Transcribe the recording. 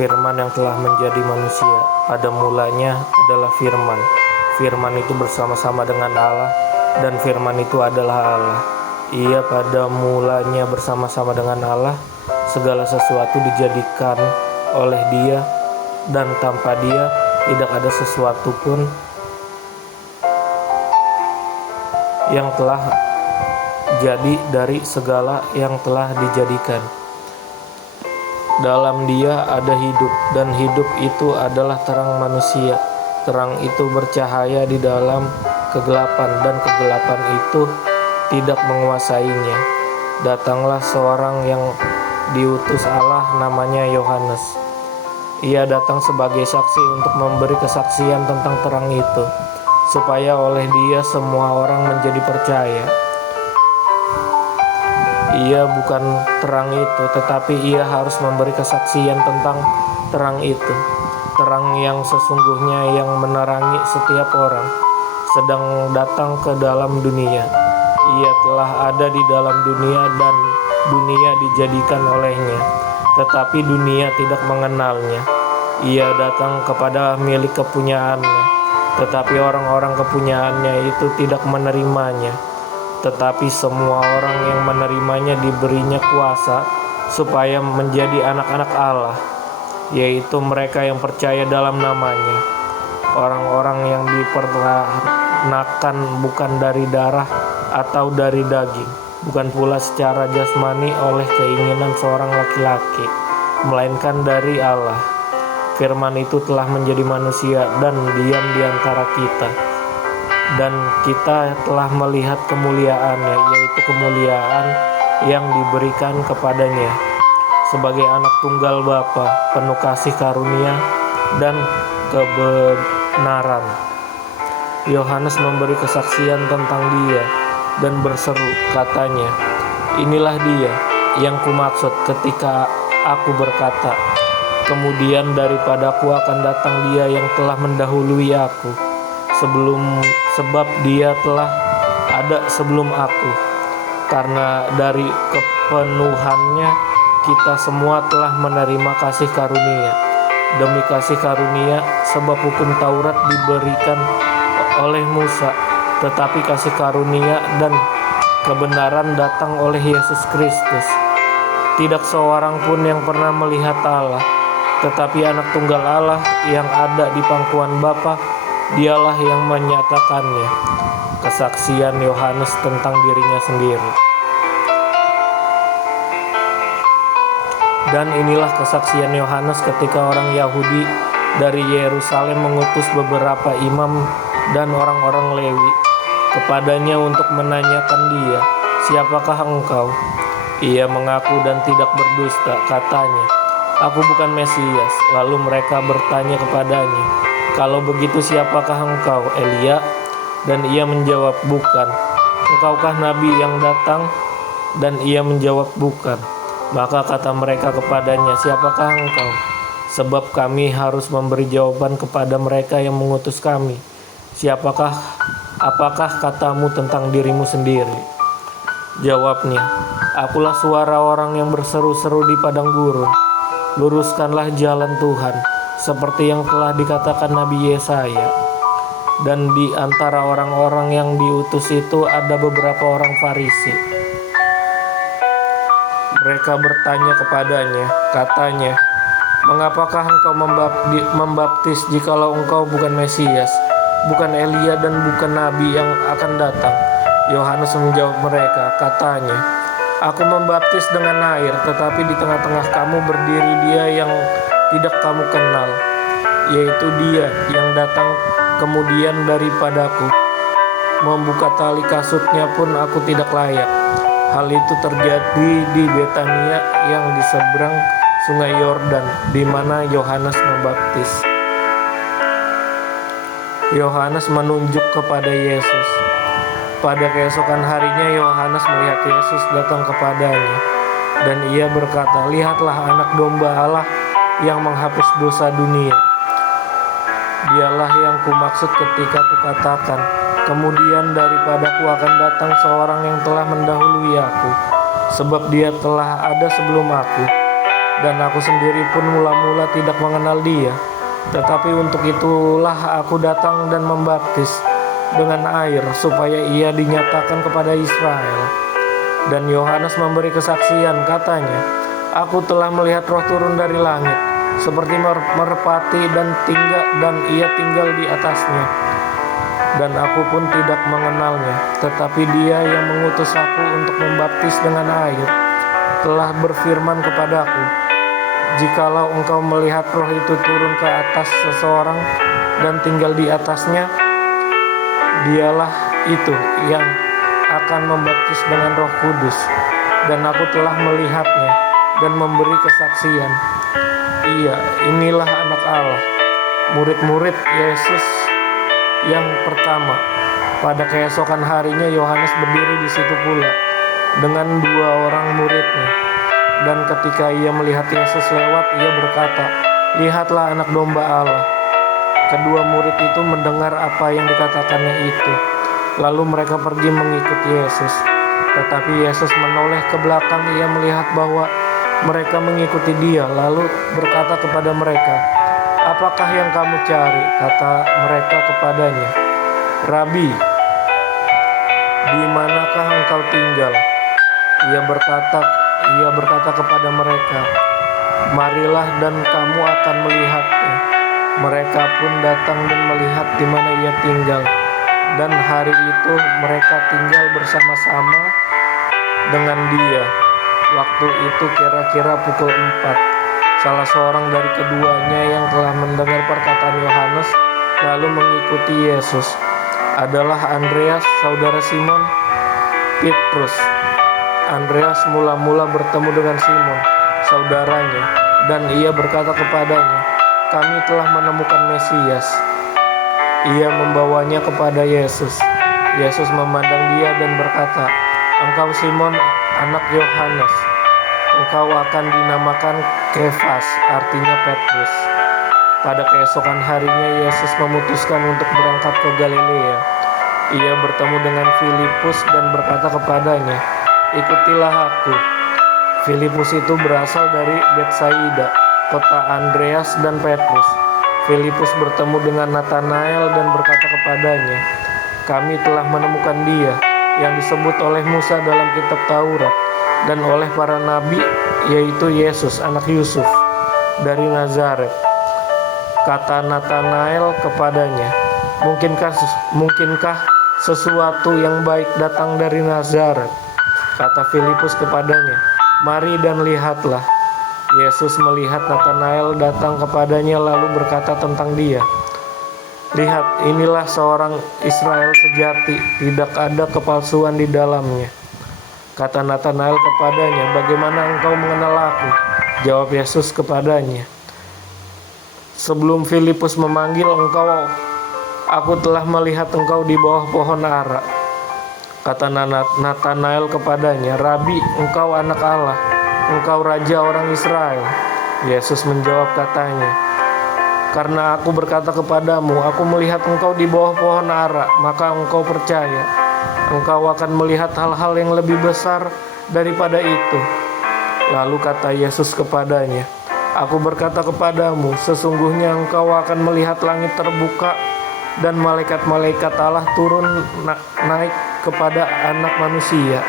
Firman yang telah menjadi manusia. Pada mulanya adalah Firman. Firman itu bersama-sama dengan Allah, dan Firman itu adalah Allah. Ia pada mulanya bersama-sama dengan Allah. Segala sesuatu dijadikan oleh Dia, dan tanpa Dia tidak ada sesuatu pun yang telah jadi dari segala yang telah dijadikan. Dalam Dia ada hidup, dan hidup itu adalah terang manusia. Terang itu bercahaya di dalam kegelapan, dan kegelapan itu tidak menguasainya. Datanglah seorang yang diutus Allah, namanya Yohanes. Ia datang sebagai saksi untuk memberi kesaksian tentang terang itu, supaya oleh Dia semua orang menjadi percaya. Ia bukan terang itu, tetapi ia harus memberi kesaksian tentang terang itu. Terang yang sesungguhnya yang menerangi setiap orang sedang datang ke dalam dunia. Ia telah ada di dalam dunia, dan dunia dijadikan olehnya, tetapi dunia tidak mengenalnya. Ia datang kepada milik kepunyaannya, tetapi orang-orang kepunyaannya itu tidak menerimanya. Tetapi semua orang yang menerimanya diberinya kuasa supaya menjadi anak-anak Allah, yaitu mereka yang percaya dalam namanya. Orang-orang yang diperanakan bukan dari darah atau dari daging, bukan pula secara jasmani oleh keinginan seorang laki-laki, melainkan dari Allah. Firman itu telah menjadi manusia dan diam di antara kita. Dan kita telah melihat kemuliaannya, yaitu kemuliaan yang diberikan kepadanya sebagai anak tunggal Bapa, penuh kasih karunia dan kebenaran. Yohanes memberi kesaksian tentang Dia dan berseru, katanya, "Inilah Dia yang kumaksud ketika aku berkata, kemudian daripadaku akan datang Dia yang telah mendahului aku, sebab Dia telah ada sebelum aku." Karena dari kepenuhannya kita semua telah menerima kasih karunia demi kasih karunia, sebab hukum Taurat diberikan oleh Musa, tetapi kasih karunia dan kebenaran datang oleh Yesus Kristus. Tidak seorang pun yang pernah melihat Allah, tetapi anak tunggal Allah yang ada di pangkuan Bapa, Dialah yang menyatakannya. Kesaksian Yohanes tentang dirinya sendiri. Dan inilah kesaksian Yohanes ketika orang Yahudi dari Yerusalem mengutus beberapa imam dan orang-orang Lewi kepadanya untuk menanyakan dia, "Siapakah engkau?" Ia mengaku dan tidak berdusta, katanya, "Aku bukan Mesias." Lalu mereka bertanya kepadanya, "Kalau begitu siapakah engkau, Elia?" Dan ia menjawab, "Bukan." "Engkaukah nabi yang datang?" Dan ia menjawab, "Bukan." Maka kata mereka kepadanya, "Siapakah engkau?" Sebab kami harus memberi jawaban kepada mereka yang mengutus kami. Apakah katamu tentang dirimu sendiri?" Jawabnya, "Akulah suara orang yang berseru-seru di padang gurun, luruskanlah jalan Tuhan, seperti yang telah dikatakan Nabi Yesaya." Dan di antara orang-orang yang diutus itu ada beberapa orang Farisi. Mereka bertanya kepadanya, katanya, "Mengapakah engkau membaptis jikalau engkau bukan Mesias, bukan Elia dan bukan Nabi yang akan datang?" Yohanes menjawab mereka, katanya, "Aku membaptis dengan air, tetapi di tengah-tengah kamu berdiri Dia yang tidak kamu kenal, yaitu Dia yang datang kemudian daripadaku. Membuka tali kasutnya pun aku tidak layak." Hal itu terjadi di Betania yang di seberang sungai Yordan, di mana Yohanes membaptis. Yohanes menunjuk kepada Yesus. Pada keesokan harinya Yohanes melihat Yesus datang kepadanya, dan ia berkata, "Lihatlah anak domba Allah yang menghapus dosa dunia. Dialah yang kumaksud ketika kukatakan, kemudian daripadaku akan datang seorang yang telah mendahului aku, sebab Dia telah ada sebelum aku." dan aku sendiri pun mula-mula tidak mengenal dia. Tetapi untuk itulah aku datang dan membaptis dengan air, supaya ia dinyatakan kepada Israel. Dan Yohanes memberi kesaksian, katanya, aku telah melihat Roh turun dari langit, seperti merpati dan ia tinggal di atasnya. Dan aku pun tidak mengenalnya, tetapi dia yang mengutus aku untuk membaptis dengan air, telah berfirman kepadaku, jikalau engkau melihat Roh itu turun ke atas seseorang dan tinggal di atasnya, dialah itu yang akan membaptis dengan Roh Kudus. Dan aku telah melihatnya dan memberi kesaksian. Iya, inilah Anak Allah. Murid-murid Yesus yang pertama. Pada keesokan harinya Yohanes berdiri di situ pula dengan 2 orang muridnya. Dan ketika ia melihat Yesus lewat, ia berkata, lihatlah Anak Domba Allah. Kedua murid itu mendengar apa yang dikatakannya itu. Lalu mereka pergi mengikut Yesus. Tetapi Yesus menoleh ke belakang, ia melihat bahwa mereka mengikuti dia, lalu berkata kepada mereka, apakah yang kamu cari? Kata mereka kepadanya, Rabi, di manakah engkau tinggal? Ia berkata kepada mereka, marilah dan kamu akan melihatnya. Mereka pun datang dan melihat di mana ia tinggal. Dan hari itu mereka tinggal bersama-sama dengan dia. Waktu itu kira-kira pukul 4. Salah seorang dari keduanya yang telah mendengar perkataan Yohanes lalu mengikuti Yesus adalah Andreas, saudara Simon Petrus. Andreas mula-mula bertemu dengan Simon, saudaranya, dan ia berkata kepadanya, kami telah menemukan Mesias. Ia membawanya kepada Yesus. Yesus memandang dia dan berkata, engkau Simon, anak Yohanes. Engkau akan dinamakan Kefas, artinya Petrus. Pada keesokan harinya Yesus memutuskan untuk berangkat ke Galilea. Ia bertemu dengan Filipus dan berkata kepadanya, ikutilah aku. Filipus itu berasal dari Betsaida, kota Andreas dan Petrus. Filipus bertemu dengan Natanael dan berkata kepadanya, kami telah menemukan dia yang disebut oleh Musa dalam kitab Taurat dan oleh para nabi, yaitu Yesus anak Yusuf dari Nazaret. Kata Natanael kepadanya, mungkinkah sesuatu yang baik datang dari Nazaret? Kata Filipus kepadanya, mari dan lihatlah. Yesus melihat Natanael datang kepadanya lalu berkata tentang dia, lihat, inilah seorang Israel sejati, tidak ada kepalsuan di dalamnya. Kata Natanael kepadanya, bagaimana engkau mengenal aku? Jawab Yesus kepadanya, sebelum Filipus memanggil engkau, aku telah melihat engkau di bawah pohon ara. Kata Natanael kepadanya, Rabi, engkau Anak Allah, engkau Raja orang Israel. Yesus menjawab katanya, karena aku berkata kepadamu, aku melihat engkau di bawah pohon ara, maka engkau percaya. Engkau akan melihat hal-hal yang lebih besar daripada itu. Lalu kata Yesus kepadanya, aku berkata kepadamu, sesungguhnya engkau akan melihat langit terbuka dan malaikat-malaikat Allah turun naik kepada Anak Manusia.